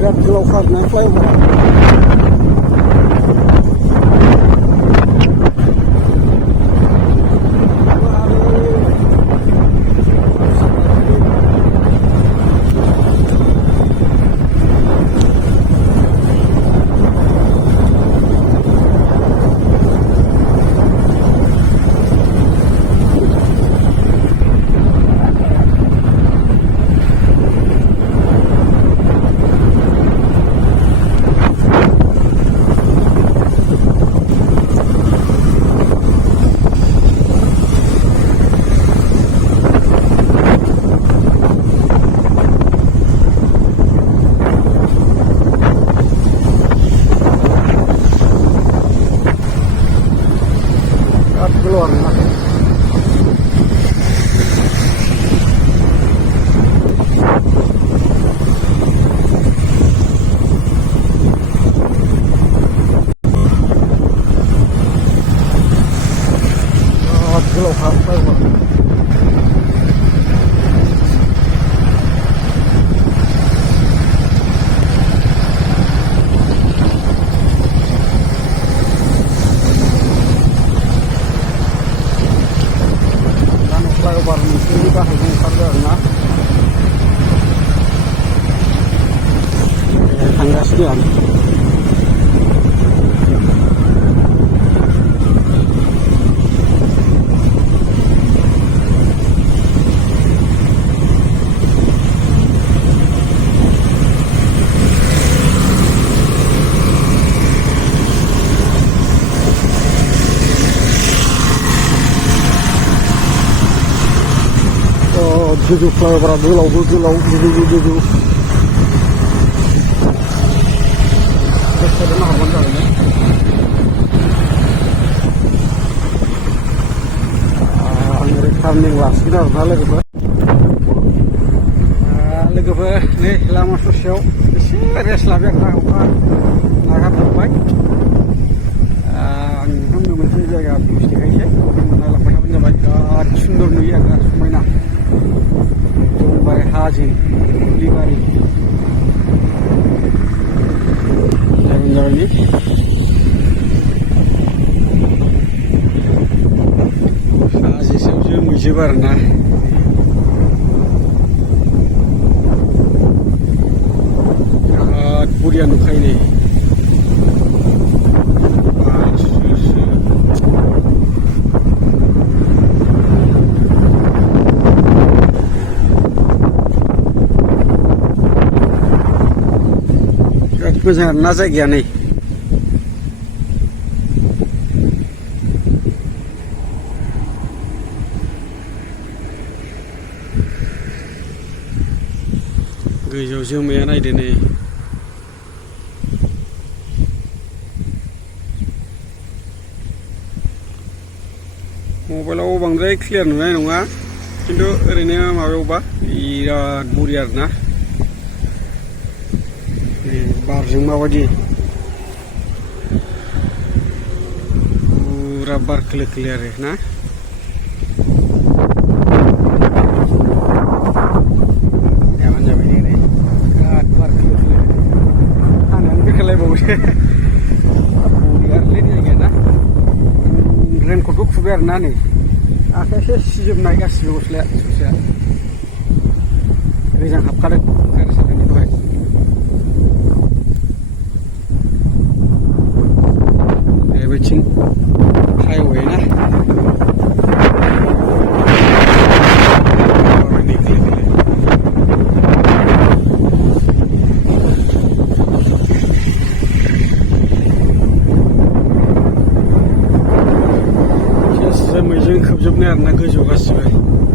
बिराद गोलाव खारनाय flyover keluar lah. Keluar apa itu? Flyover ini bahagian sandal na tangga sekian Tujuh flyover golau turning lah sekitar लोगोफोर नै लामा ससेयाव एसे रेस्ट लाबाय आरोना अखा नागारजोब्बाय आं नोंथांमोननो मोनसे जायगा भिउस देखायसै नोंथांमोना लांबाय थाबानो जाबाय बिराद सुन्दर नुयो आरोना समायना हाजो दुब्लिबारि जायगानि हाजो सायाव जोमैजोबो आरोना बिराद बरिया नुखायो नै मोजां आरोना जायगाया नै गोजौआव जोमैया नायदो नै मबाइलाव बांद्राय क्लियार नुनाय नङा खिन्थु ओरैनो माबायावबा बिराद बरिया आरोना बारजों माबायदि पुरा बार खोलो खोलो आरो ना जाबानो जाबाय नै बिराद बार खोलो खोलो हानायानो बेरखालायबावोसो बरियालै जायगाया ना रेनकटबो खुबाय आरोना नै आखाइसो सिजोबनाय गासिबो गस्लाया ससेया गोजां हाबखादों गारि सालायनायनिफ्राय बेथिं हाइवे ना जोमैजों खोबजोबनाय आरोना गोजौ गासिबो